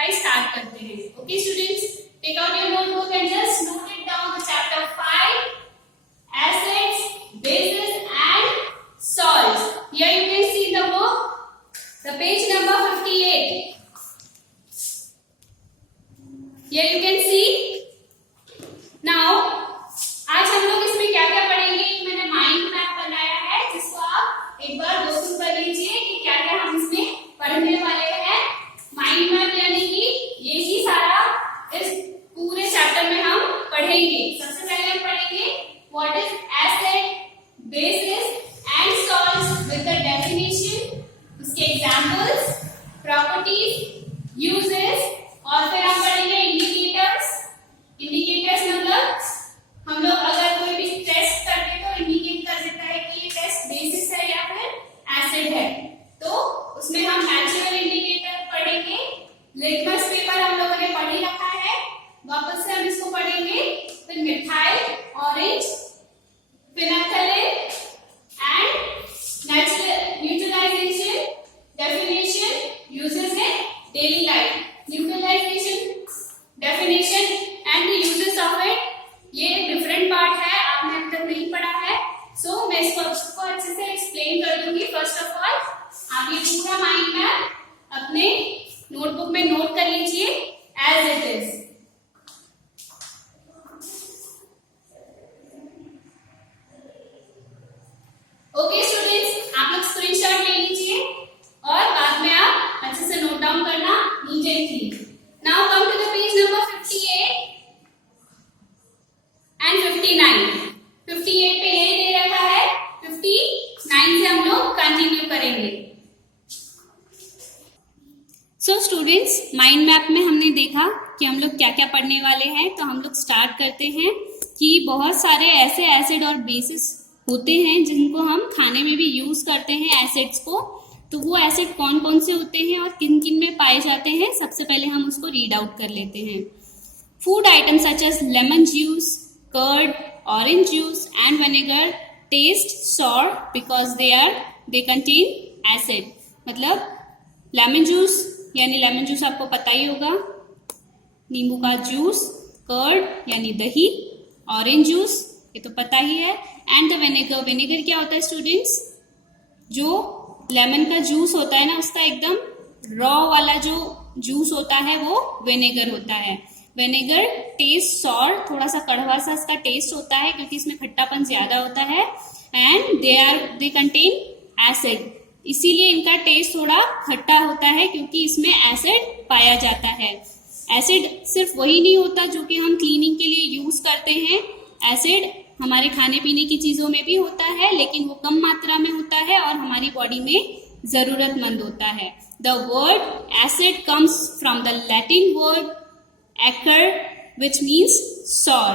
पढ़ाई स्टार्ट करते हैं। Okay students, take out your notebook and just note it down the chapter 5 acids, bases and salts. Here you can see the book, the page number 58. Here you can see. Now आज हम लोग इसमें क्या क्या पढ़ेंगे, मैंने mind map बनाया है जिसको आप एक बार गो थ्रू कर लीजिए कि क्या क्या हम इसमें पढ़ने वाले हैं। माइंड मैप यानी कि यही सारा इस पूरे चैप्टर में हम पढ़ेंगे। सबसे पहले हम पढ़ेंगे what is acid, bases and salts with the definition, उसके examples, properties, uses और फिर हम पढ़ेंगे indicators। indicators मतलब हम लोग अगर कोई भी टेस्ट करते तो इंडिकेट कर देता है कि ये टेस्ट बेसिस है या फिर एसिड है, तो उसमें हम नेचुरल इंडिकेटर पढ़ेंगे। लिटमस पेपर हम लोगों ने पढ़ ही रखा है, वापस से हम इसको पढ़ेंगे। फिर methyl, orange, phenolphthalein and natural neutralization, definition, uses in daily life, neutralization, definition and the uses of it, ये डिफरेंट पार्ट है, आपने अब तक नहीं पढ़ा है, सो मैं इसको अच्छे से एक्सप्लेन कर दूंगी। फर्स्ट ऑफ ऑल आप ये पूरा माइंड मैप अपने नोटबुक में नोट कर लीजिए as it is. Okay students, आप लोग स्क्रीनशॉट ले लीजिए और बाद में आप अच्छे से नोट डाउन करना नीचे लिखिए। Now come to the page number 58 and 59। 58 पे यही दे रखा है, 59 से हम लोग कंटिन्यू करेंगे। सो स्टूडेंट्स, माइंड मैप में हमने देखा कि हम लोग क्या क्या पढ़ने वाले हैं, तो हम लोग स्टार्ट करते हैं कि बहुत सारे ऐसे एसिड और बेसिस होते हैं जिनको हम खाने में भी यूज करते हैं एसिड्स को। तो वो एसिड कौन कौन से होते हैं और किन किन में पाए जाते हैं, सबसे पहले हम उसको रीड आउट कर लेते हैं। Food items such as lemon juice, curd, orange juice and vinegar taste sour because they contain acid. मतलब लेमन जूस यानी लेमन जूस आपको पता ही होगा, नींबू का जूस, कर्ड यानी दही, ऑरेंज जूस ये तो पता ही है, एंड द विनेगर। विनेगर क्या होता है स्टूडेंट्स, जो लेमन का जूस होता है ना, उसका एकदम रॉ वाला जो जूस होता है वो विनेगर होता है। विनेगर टेस्ट सॉर, थोड़ा सा कड़वा सा इसका टेस्ट होता है क्योंकि इसमें खट्टापन ज्यादा होता है, एंड दे कंटेन एसिड, इसीलिए इनका टेस्ट थोड़ा खट्टा होता है क्योंकि इसमें एसिड पाया जाता है। एसिड सिर्फ वही नहीं होता जो कि हम क्लीनिंग के लिए यूज करते हैं, एसिड हमारे खाने पीने की चीजों में भी होता है लेकिन वो कम मात्रा में होता है और हमारी बॉडी में जरूरतमंद होता है। The word acid comes from the Latin word acer which means sour.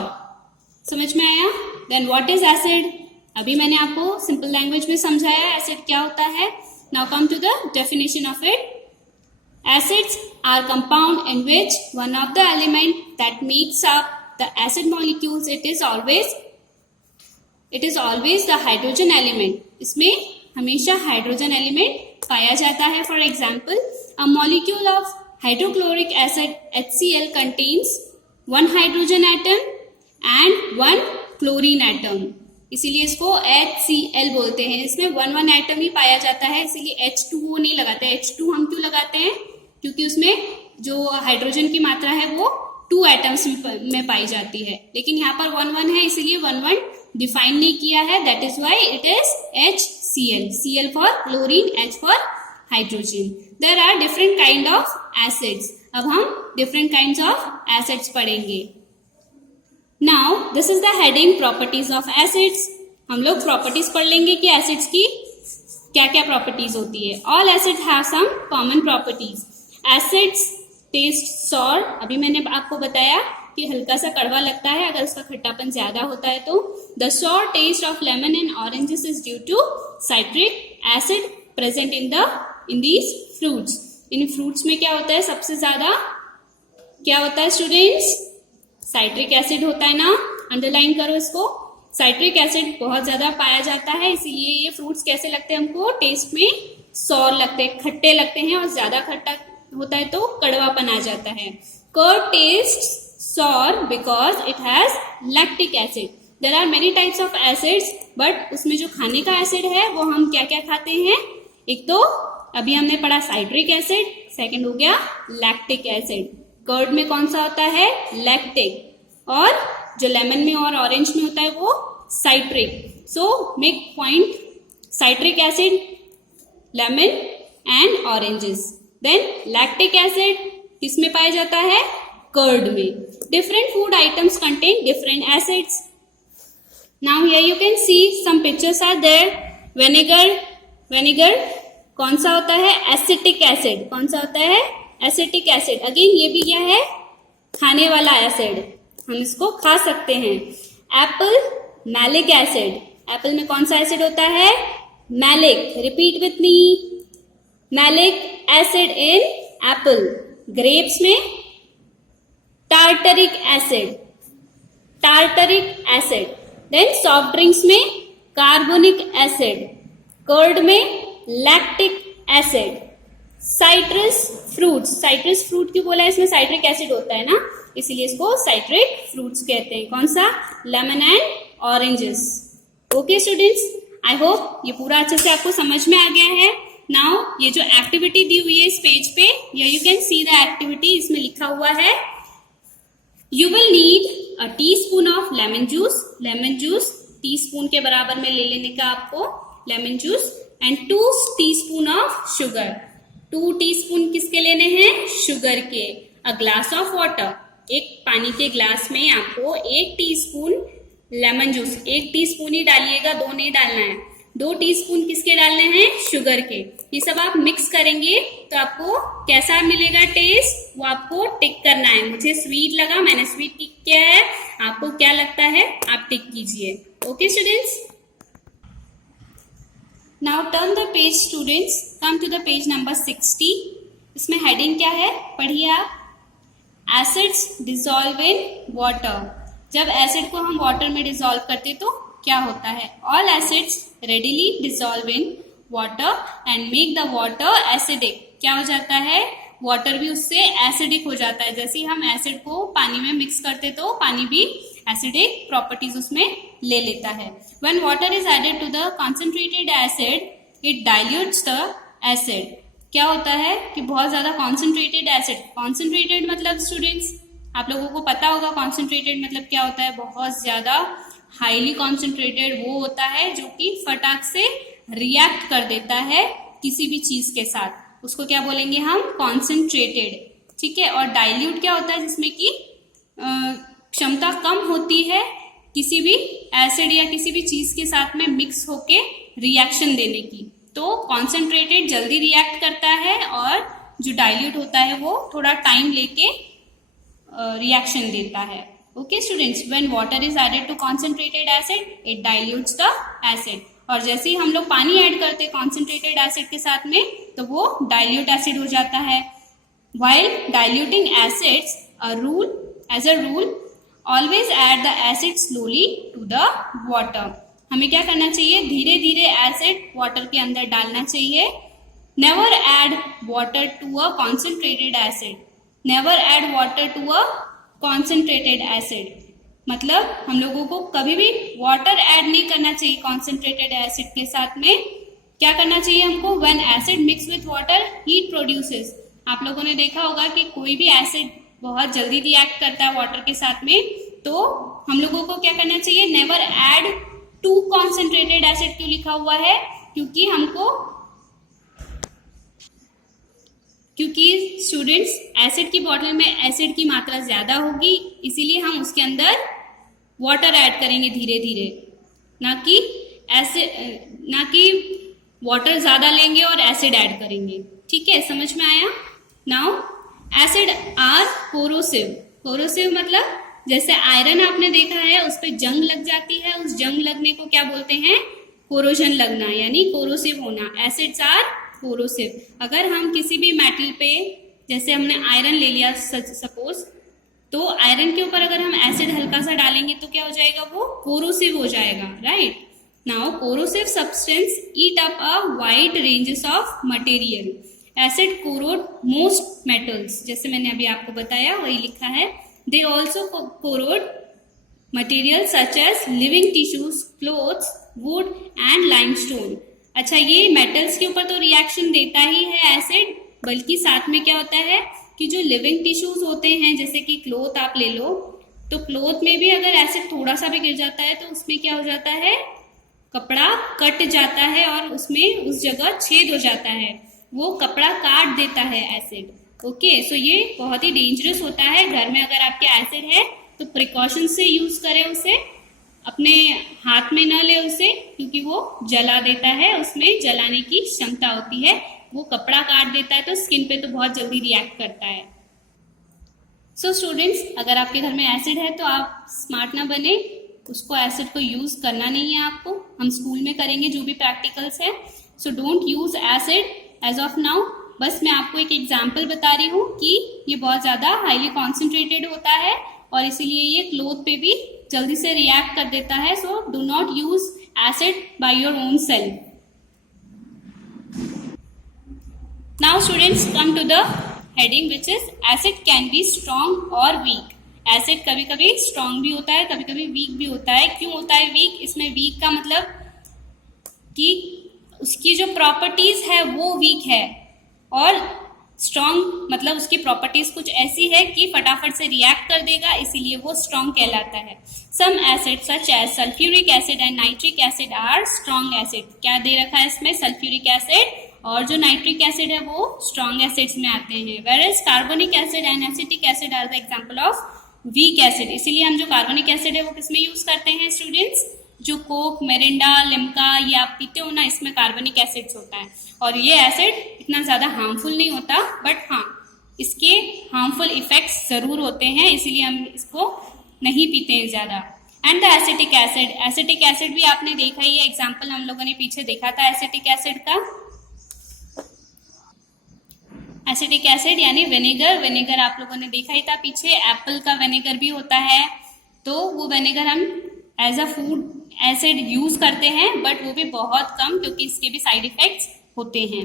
समझ में आया? Then what is acid? अभी मैंने आपको सिंपल लैंग्वेज में समझाया एसिड क्या होता है। Now come to the definition of it. Acids are compound in which one of the element that makes up the acid molecules it is always the hydrogen element। इसमें हमेशा hydrogen element पाया जाता है। For example, a molecule of hydrochloric acid HCl contains one hydrogen atom and one chlorine atom, इसीलिए इसको HCl बोलते हैं। इसमें वन एटम ही पाया जाता है, इसीलिए H2O नहीं लगाते। H2 हम क्यों लगाते हैं? क्योंकि उसमें जो हाइड्रोजन की मात्रा है वो 2 एटम्स में पाई जाती है, लेकिन यहाँ पर 1 है इसीलिए 1 डिफाइन नहीं किया है, that is why it is HCl। Cl for chlorine, H for hydrogen. There are different kind of acids. अब हम डिफरेंट काइंड ऑफ एसिड्स पढ़ेंगे। Now this is the heading properties of acids. हम लोग properties पढ़ लेंगे कि acids की क्या क्या प्रॉपर्टीज होती है। All acids have some common properties. Acids taste sour, अभी मैंने आपको बताया कि हल्का सा कड़वा लगता है अगर उसका खट्टापन ज्यादा होता है तो। The sour taste of lemon and oranges is due to citric acid present in these fruits. इन फ्रूट्स में क्या होता है, सबसे ज्यादा क्या होता है स्टूडेंट्स? साइट्रिक एसिड होता है ना, अंडरलाइन करो इसको। साइट्रिक एसिड बहुत ज्यादा पाया जाता है, इसीलिए ये फ्रूट्स कैसे लगते हैं हमको, टेस्ट में सॉर लगते हैं, खट्टे लगते हैं और ज्यादा खट्टा होता है तो कड़वापन आ जाता है। Curd taste sour because it has lactic acid. There are many types of acids, but उसमें जो खाने का एसिड है वो हम क्या क्या खाते हैं? एक तो अभी हमने पढ़ा साइट्रिक एसिड, सेकंड हो गया लैक्टिक एसिड। कर्ड में कौन सा होता है? लैक्टिक, और जो लेमन में और ऑरेंज में होता है वो citric. So make point, citric acid, lemon and oranges. Then lactic acid किसमें पाया जाता है? कर्ड में। Different food items contain different acids. Now here you can see some pictures are there. Vinegar कौन सा होता है? Acetic acid. कौन सा होता है? Acetic acid. अगेन ये भी क्या है? खाने वाला एसिड, हम इसको खा सकते हैं। Apple, malic acid. एप्पल में कौन सा एसिड होता है? Malic. Repeat with me, malic acid in apple. Grapes में tartaric acid, tartaric acid. Then soft drinks में कार्बोनिक एसिड, कर्ड में lactic acid. Citrus fruits, citrus fruit क्यों बोला है? इसमें साइट्रिक एसिड होता है ना, इसीलिए इसको साइट्रिक फ्रूट्स कहते हैं। कौन सा? Lemon and oranges. Okay students, I hope ये पूरा अच्छे से आपको समझ में आ गया है। नाउ ये जो एक्टिविटी दी हुई है इस पेज पे, you can see the activity. इसमें लिखा हुआ है You will need a teaspoon of lemon juice. Lemon juice teaspoon के बराबर में ले लेने का आपको lemon juice, and 2 teaspoon of sugar. 2 teaspoon किसके लेने हैं? शुगर के। अ ग्लास ऑफ वाटर, एक पानी के ग्लास में आपको 1 टीस्पून लेमन जूस, 1 टीस्पून ही डालिएगा, 2 नहीं डालना है। 2 टीस्पून किसके डालने हैं? शुगर के। ये सब आप मिक्स करेंगे तो आपको कैसा मिलेगा टेस्ट, वो आपको टिक करना है। मुझे स्वीट लगा, मैंने स्वीट टिक किया है। आपको क्या लगता है आप टिक कीजिए। Okay students, now turn the page students, come to the page number 60। इसमें हेडिंग क्या है पढ़िए आप। Acids dissolve in water. जब एसिड को हम वाटर में डिसॉल्व करते तो क्या होता है? All acids readily dissolve in water and make the water acidic. क्या हो जाता है? वाटर भी उससे एसिडिक हो जाता है। जैसे ही हम एसिड को पानी में मिक्स करते तो पानी भी एसिडिक प्रॉपर्टीज उसमें ले लेता है। When water is added to the concentrated acid it dilutes the acid. क्या होता है कि बहुत ज्यादा कॉन्सेंट्रेटेड एसिड, कॉन्सेंट्रेटेड मतलब स्टूडेंट्स आप लोगों को पता होगा कॉन्सेंट्रेटेड मतलब क्या होता है? बहुत ज्यादा हाईली कॉन्सेंट्रेटेड वो होता है जो कि फटाक से रिएक्ट कर देता है किसी भी चीज के साथ, उसको क्या बोलेंगे हम? कॉन्सेंट्रेटेड। ठीक है। और डाइल्यूट क्या होता है? जिसमें कि क्षमता कम होती है किसी भी एसिड या किसी भी चीज के साथ में मिक्स होके रिएक्शन देने की। तो कॉन्सेंट्रेटेड जल्दी रिएक्ट करता है और जो डाइल्यूट होता है वो थोड़ा टाइम लेके रिएक्शन देता है। Okay students, when water is added to concentrated acid it dilutes the acid. और जैसे ही हम लोग पानी ऐड करते हैं कॉन्सेंट्रेटेड एसिड के साथ में तो वो डाइल्यूट एसिड हो जाता है। While diluting acids as a rule always add the acid slowly to the water. हमें क्या करना चाहिए? धीरे धीरे एसिड वाटर के अंदर डालना चाहिए। Never add water to a concentrated acid. Never add water to a concentrated acid मतलब हम लोगों को कभी भी वाटर ऐड नहीं करना चाहिए कॉन्सेंट्रेटेड एसिड के साथ में। क्या करना चाहिए हमको? When acid mix with water heat produces. आप लोगों ने देखा होगा कि कोई भी एसिड बहुत जल्दी रिएक्ट करता है वाटर के साथ में, तो हम लोगों को क्या करना चाहिए? Never add to concentrated acid. क्यों लिखा हुआ है? क्योंकि स्टूडेंट्स एसिड की बॉटल में एसिड की मात्रा ज्यादा होगी, इसीलिए हम उसके अंदर वाटर ऐड करेंगे धीरे धीरे, ना कि वाटर ज्यादा लेंगे और एसिड ऐड करेंगे। ठीक है, समझ में आया? Now acid are corrosive. Corrosive मतलब जैसे आयरन आपने देखा है उस पर जंग लग जाती है, उस जंग लगने को क्या बोलते हैं? कोरोजन लगना, यानी कोरोसिव होना। Acids are corrosive. अगर हम किसी भी मेटल पे, जैसे हमने आयरन ले लिया सपोज, तो आयरन के ऊपर अगर हम एसिड हल्का सा डालेंगे तो क्या हो जाएगा? वो कोरोसिव हो जाएगा। Right. Now corrosive substance eat up a wide ranges of material acid corrode most metals, जैसे मैंने अभी आपको बताया वही लिखा है। They also corrode material such as living tissues, clothes, wood and limestone. अच्छा, ये मेटल्स के ऊपर तो रिएक्शन देता ही है एसिड, बल्कि साथ में क्या होता है कि जो लिविंग टिश्यूज होते हैं, जैसे कि क्लोथ आप ले लो, तो क्लोथ में भी अगर एसिड थोड़ा सा भी गिर जाता है तो उसमें क्या हो जाता है, कपड़ा कट जाता है और उसमें उस जगह छेद हो जाता है, वो कपड़ा काट देता है एसिड। ओके, सो ये बहुत ही डेंजरस होता है। घर में अगर आपके एसिड है तो प्रिकॉशन से यूज करें उसे, अपने हाथ में न ले उसे, क्योंकि वो जला देता है, उसमें जलाने की क्षमता होती है, वो कपड़ा काट देता है तो स्किन पे तो बहुत जल्दी रिएक्ट करता है। सो स्टूडेंट्स, अगर आपके घर में एसिड है तो आप स्मार्ट ना बने, उसको एसिड को यूज करना नहीं है आपको। हम स्कूल में करेंगे जो भी प्रैक्टिकल्स है। So don't use acid as of now. बस मैं आपको एक एग्जाम्पल बता रही हूँ कि ये बहुत ज्यादा हाईली कॉन्सेंट्रेटेड होता है और इसीलिए ये क्लोथ पे भी जल्दी से रिएक्ट कर देता है। So do not use acid by your own self. Now students, come to the heading which is acid can be strong और वीक। एसिड कभी कभी स्ट्रॉन्ग भी होता है, कभी कभी वीक भी होता है। क्यों होता है वीक? इसमें वीक का मतलब कि उसकी जो प्रॉपर्टीज है वो वीक है, और स्ट्रॉन्ग मतलब उसकी प्रॉपर्टीज कुछ ऐसी है कि फटाफट से रिएक्ट कर देगा, इसीलिए वो स्ट्रॉन्ग कहलाता है। Some acid such as sulphuric acid and nitric acid are strong acid. क्या दे रखा है इसमें? सल्फ्यूरिक एसिड और जो नाइट्रिक एसिड है वो स्ट्रॉन्ग एसिड्स में आते हैं। Whereas carbonic acid and acetic acid are the example of weak acid. इसीलिए हम जो कार्बोनिक एसिड है वो किसमें यूज करते हैं स्टूडेंट्स? जो कोक, मेरिंडा, लिम्का ये आप पीते हो ना, इसमें कार्बोनिक एसिड्स होता है। और ये एसिड इतना ज्यादा हार्मफुल नहीं होता, बट हाँ इसके हार्मफुल इफेक्ट्स जरूर होते हैं, इसीलिए हम इसको नहीं पीते हैं ज्यादा। And the acetic acid, acetic acid भी आपने देखा ही है, एग्जाम्पल हम लोगों ने पीछे देखा था एसिटिक एसिड का। एसिटिक एसिड यानी विनेगर। विनेगर आप लोगों ने देखा ही था पीछे, एप्पल का विनेगर भी होता है, तो वो विनेगर हम as a food acid use करते हैं, बट वो भी बहुत कम, क्योंकि इसके भी साइड इफेक्ट्स होते हैं।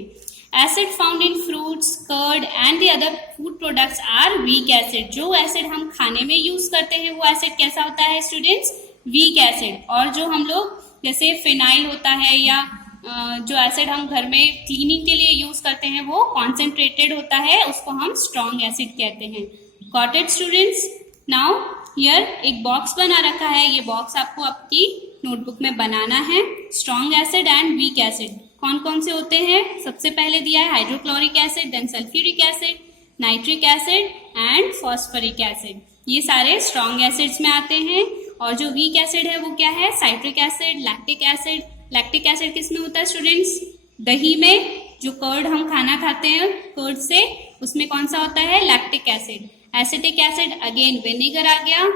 Acid found in fruits, curd and the other food products are weak acid. जो एसिड हम खाने में यूज करते हैं वो एसिड कैसा होता है स्टूडेंट्स? Weak acid. और जो हम लोग जैसे फिनाइल होता है या जो एसिड हम घर में क्लीनिंग के लिए यूज करते हैं वो कॉन्सेंट्रेटेड होता है, उसको हम स्ट्रॉन्ग एसिड कहते हैं। Got it students? Now here एक बॉक्स बना रखा है, ये बॉक्स आपको आपकी नोटबुक में बनाना है। Strong acid and weak acid कौन कौन से होते हैं? सबसे पहले दिया है hydrochloric acid, then sulphuric acid, nitric acid and phosphoric acid. ये सारे स्ट्रॉन्ग एसिड्स में आते हैं। और जो वीक एसिड है वो क्या है? Citric acid, lactic acid. Lactic acid किस में होता है स्टूडेंट्स? दही में। जो कर्ड हम खाना खाते हैं कर्ड से, उसमें कौन सा होता है? Lactic acid. Acetic acid again vinegar आ गया।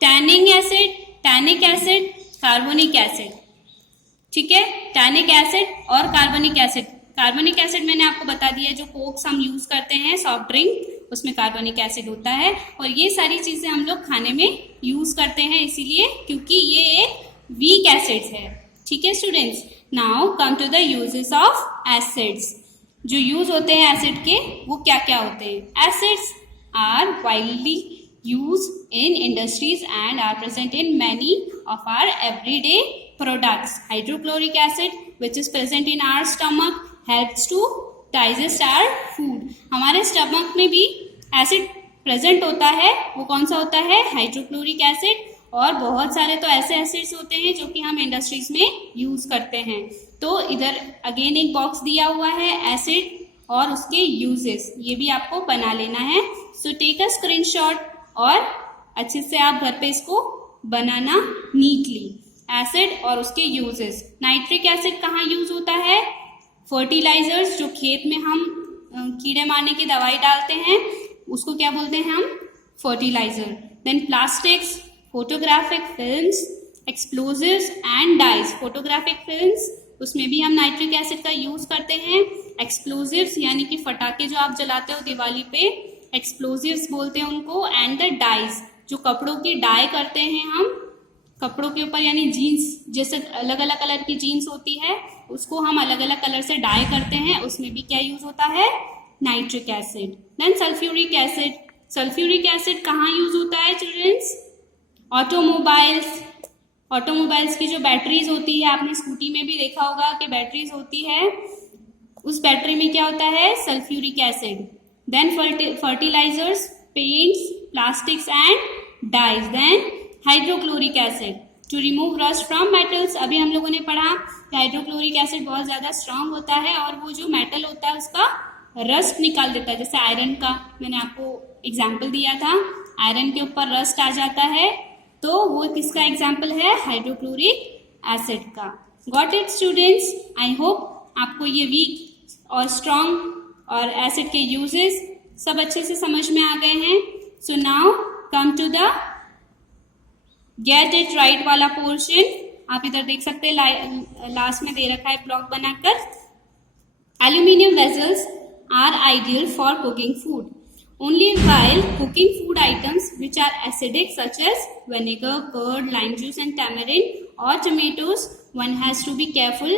Tanning acid, tannic acid, carbonic acid. ठीक है, टैनिक एसिड और कार्बोनिक एसिड। कार्बोनिक एसिड मैंने आपको बता दिया, जो कोक्स हम यूज करते हैं सॉफ्ट ड्रिंक, उसमें कार्बोनिक एसिड होता है। और ये सारी चीजें हम लोग खाने में यूज करते हैं इसीलिए क्योंकि ये एक वीक एसिड्स है। ठीक है students, now come to the uses of acids. जो यूज होते हैं एसिड के वो क्या क्या होते हैं? Acids are widely used in industries and are present in many of our everyday products. Hydrochloric acid, which is present in our stomach, helps to digest our food. हमारे स्टमक में भी एसिड प्रेजेंट होता है, वो कौन सा होता है? Hydrochloric acid. और बहुत सारे तो ऐसे एसिड्स होते हैं जो कि हम इंडस्ट्रीज में यूज करते हैं। तो इधर अगेन एक बॉक्स दिया हुआ है एसिड और उसके यूजेस, ये भी आपको बना लेना है। सो टेक अ स्क्रीनशॉट और अच्छे से आप घर पे इसको बनाना नीटली। एसिड और उसके यूजेस। नाइट्रिक एसिड कहाँ यूज होता है? फर्टिलाइजर्स, जो खेत में हम कीड़े मारने की दवाई डालते हैं उसको क्या बोलते हैं हम? Fertiliser. Then plastics, photographic films, explosives and dyes. Photographic films, उसमें भी हम नाइट्रिक एसिड का यूज करते हैं। एक्सप्लोजिव्स यानी कि फटाके जो आप जलाते हो दिवाली पे, एक्सप्लोजिव्स बोलते हैं उनको। एंड द डाइज, जो कपड़ों की डाई करते हैं हम कपड़ों के ऊपर, यानी जीन्स जैसे अलग अलग कलर की जीन्स होती है उसको हम अलग अलग कलर से डाई करते हैं, उसमें भी क्या यूज होता है? Nitric acid. Then sulphuric acid, sulphuric acid कहाँ यूज होता है चिल्ड्रंस? ऑटोमोबाइल्स की जो बैटरीज होती है, आपने स्कूटी में भी देखा होगा कि बैटरीज होती है, उस बैटरी में क्या होता है? Sulphuric acid. Then fertilisers, paints, plastics and dyes. Then hydrochloric acid to remove rust from metals. अभी हम लोगों ने पढ़ा कि हाइड्रोक्लोरिक एसिड बहुत ज्यादा स्ट्रांग होता है और वो जो मेटल होता है उसका रस्ट निकाल देता है। जैसे आयरन का मैंने आपको एग्जाम्पल दिया था, आयरन के ऊपर रस्ट आ जाता है, तो वो किसका एग्जाम्पल है? हाइड्रोक्लोरिक एसिड का। Got it students? I hope आपको ये वीक और स्ट्रॉन्ग और एसिड के यूजेस सब अच्छे से समझ में आ गए हैं। So now come to the get it right वाला पोर्शन। आप इधर देख सकते हैं, लास्ट में दे रखा है ब्लॉक बनाकर। Aluminium vessels are ideal for cooking food only while cooking food items which are acidic such as vinegar, curd, lime juice and tamarind or tomatoes, one has to be careful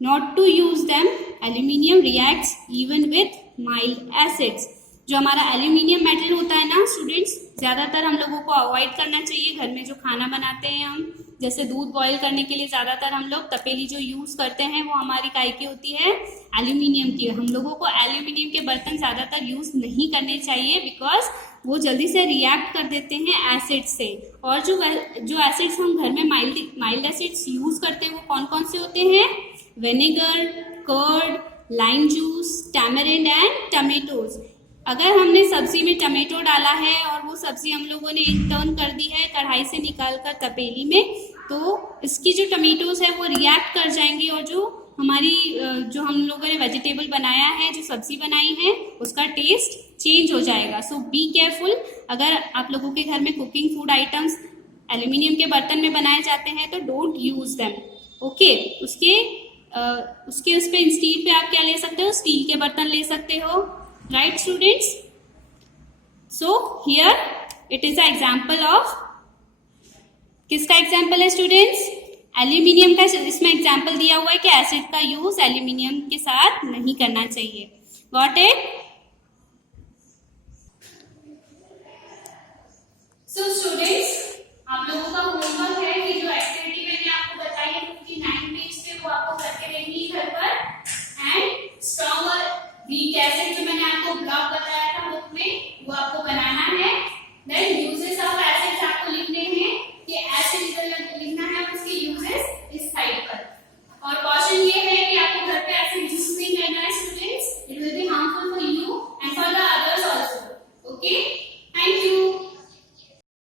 not to use them. Aluminium reacts even with mild acids. जो हमारा aluminium metal होता है ना students, ज्यादातर हम लोगों को avoid करना चाहिए। घर में जो खाना बनाते हैं हम, जैसे दूध बॉईल करने के लिए ज्यादातर हम लोग तपेली जो यूज करते हैं वो हमारी काय की होती है? एल्यूमिनियम की। हम लोगों को एल्यूमिनियम के बर्तन ज्यादातर यूज नहीं करने चाहिए, बिकॉज वो जल्दी से रिएक्ट कर देते हैं एसिड से। और जो एसिड्स हम घर में माइल्ड एसिड्स यूज करते हैं वो कौन कौन से होते हैं? Vinegar, curd, lime juice, tamarind and tomatoes. अगर हमने सब्जी में टमेटो डाला है और वो सब्जी हम लोगों ने टर्न कर दी है कढ़ाई से निकालकर तपेली में, तो इसकी जो टमेटोज है वो रिएक्ट कर जाएंगे और जो हम लोगों ने वेजिटेबल बनाया है, जो सब्जी बनाई है, उसका टेस्ट चेंज हो जाएगा। सो बी केयरफुल। अगर आप लोगों के घर में कुकिंग फूड आइटम्स एल्यूमिनियम के बर्तन में बनाए जाते हैं तो डोंट यूज देम। ओके, उसके उस पे इंस्टीड पे आप क्या ले सकते हो? स्टील के बर्तन ले सकते हो। Right students? So here it is a example of, किसका एग्जाम्पल है स्टूडेंट्स? एल्यूमिनियम का इसमें एग्जाम्पल दिया हुआ है कि एसिड का यूज एल्यूमिनियम के साथ नहीं करना चाहिए। Got it?